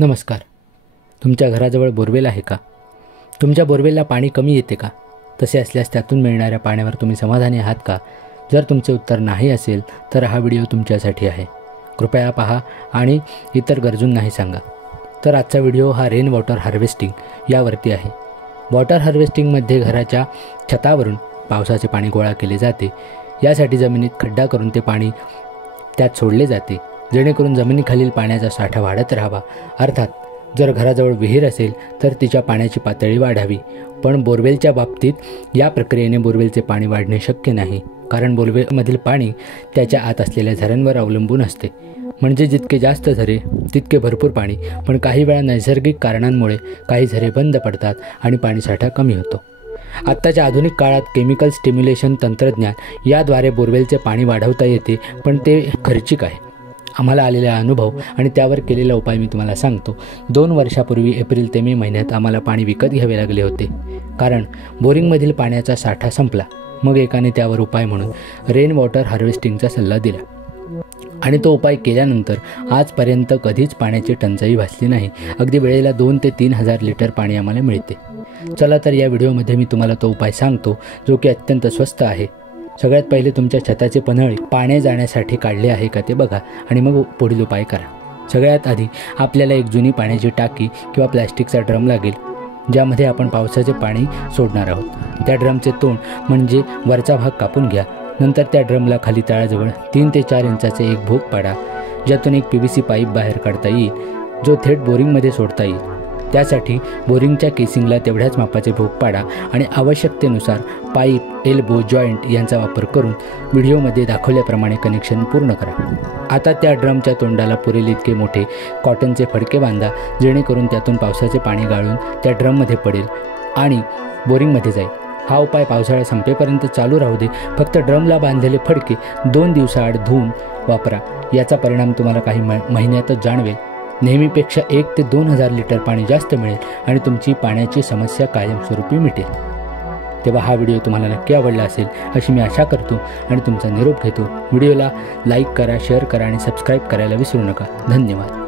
नमस्कार. तुमच्या घराजवळ बोरवेल आहे का? तुमच्या बोरवेलला पाणी कमी येते का? तसे असल्यास त्यातून मिळणाऱ्या पाण्यावर तुम्ही समाधानी आहात का? जर तुमचे उत्तर नाही असेल तर हा व्हिडिओ तुमच्यासाठी आहे. कृपया पहा आणि इतर गरजूंनाही सांगा. तर आजचा व्हिडिओ हा रेन वॉटर हार्वेस्टिंग यावरती आहे. वॉटर हार्वेस्टिंगमध्ये घराच्या छतावरून पावसाचे पाणी गोळा केले जाते. यासाठी जमिनीत खड्डा करून ते पाणी त्यात सोडले जाते, जेणेकरून जमिनीखालील पाण्याचा साठा वाढत राहावा. अर्थात जर घराजवळ विहीर असेल तर तिच्या पाण्याची पातळी वाढावी. पण बोरवेलच्या बाबतीत या प्रक्रियेने बोरवेलचे पाणी वाढणे शक्य नाही, कारण बोरवेलमधील पाणी त्याच्या आत असलेल्या झऱ्यांवर अवलंबून असते. म्हणजे जितके जास्त झरे तितके भरपूर पाणी. पण काही वेळा नैसर्गिक कारणांमुळे काही झरे बंद पडतात आणि पाणीसाठा कमी होतो. आत्ताच्या आधुनिक काळात केमिकल स्टिम्युलेशन तंत्रज्ञान याद्वारे बोरवेलचे पाणी वाढवता येते, पण ते खर्चिक आहे. आम्हाला आलेला अनुभव आणि त्यावर केलेला उपाय मी तुम्हाला सांगतो. 2 वर्षापूर्वी एप्रिल ते मे महिन्यात आम्हाला पाणी विकत घ्यावे लागले होते, कारण बोरिंगमधील पाण्याचा साठा संपला. मग एकाने त्यावर उपाय म्हणून रेन वॉटर हार्वेस्टिंगचा सल्ला दिला आणि तो उपाय केल्यानंतर आजपर्यंत कधीच पाण्याची टंचाई भासली नाही. अगदी वेळेला 2 ते 3 हजार लिटर पाणी आम्हाला मिळते. चला तर या व्हिडिओमध्ये मी तुम्हाला तो उपाय सांगतो, जो की अत्यंत स्वस्त आहे. सगळ्यात पहिले तुमच्या छताचे पन्हाळे पाणी जाण्यासाठी काढले आहे का ते बघा आणि मग पुढील उपाय करा. सगळ्यात आधी आपल्याला एक जुनी पाण्याची टाकी किंवा प्लॅस्टिकचा ड्रम लागेल, ज्यामध्ये आपण पावसाचे पाणी सोडणार आहोत. त्या ड्रमचे तोंड म्हणजे वरचा भाग कापून घ्या. नंतर त्या ड्रमला खाली तळाजवळ 3 ते 4 इंचाचे एक भोक पाडा, ज्यातून एक PVC पाईप बाहेर काढता येईल, जो थेट बोरिंगमध्ये सोडता येईल. त्यासाठी बोरिंगच्या केसिंगला तेवढ्याच मापाचे भोक पाडा आणि आवश्यकतेनुसार पाईप, एल्बो, जॉईंट यांचा वापर करून व्हिडिओमध्ये दाखवल्याप्रमाणे कनेक्शन पूर्ण करा. आता त्या ड्रमच्या तोंडाला पुरेल इतके मोठे कॉटनचे फडके बांधा, जेणेकरून त्यातून पावसाचे पाणी गाळून त्या ड्रममध्ये पडेल आणि बोरिंगमध्ये जाईल. हा उपाय पावसाळा संपेपर्यंत चालू राहू दे. फक्त ड्रमला बांधलेले फडके 2 दिवसाआड धुवून वापरा. याचा परिणाम तुम्हाला काही महिन्यातच जाणवेल. नेहमीपेक्षा 1 ते 2 हजार लिटर पाणी जास्त मिळेल आणि तुमची पाण्याची समस्या कायमस्वरूपी मिटेल. तेव्हा हा व्हिडिओ तुम्हाला नक्की आवडला असेल अशी मी आशा करतो आणि तुमचा निरोप घेतो. व्हिडिओला लाईक करा, शेअर करा आणि सबस्क्राईब करायला विसरू नका. धन्यवाद.